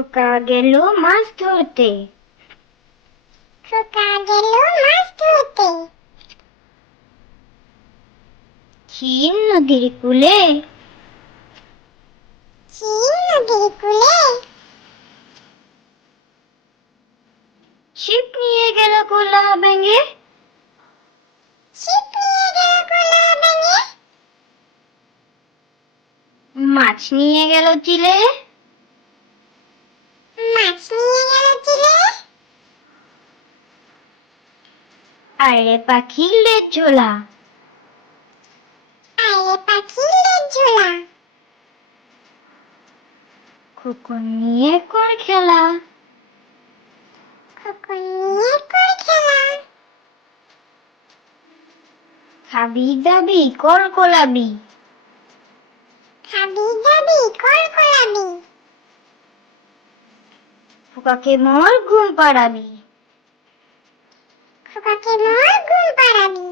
খোকা গেল মাছ ধরতে। খোকা গেল মাছ ধরতে। ক্ষীণ নদীর কূলে। ক্ষীণ নদীর কূলে। ছিপ নিয়ে গেল কলা ব্যাঙে। ছিপ নিয়ে গেল কলা ব্যাঙে। মাছ নিয়ে গেল চিলে। মাছ নিয়ে গেল চিলে। আরে পাখির লেজ ঝোলা। আরে পাখির লেজ ঝোলা। খোকন নিয়ে কর খেলা। খোকন নিয়ে কর খেলা। খাবি দাবি কল কলাবি। খাবি দাবি কল কলাবি। খোকাকে মোর ঘুম পাড়াবি। খোকাকে মোর ঘুম পাড়াবি।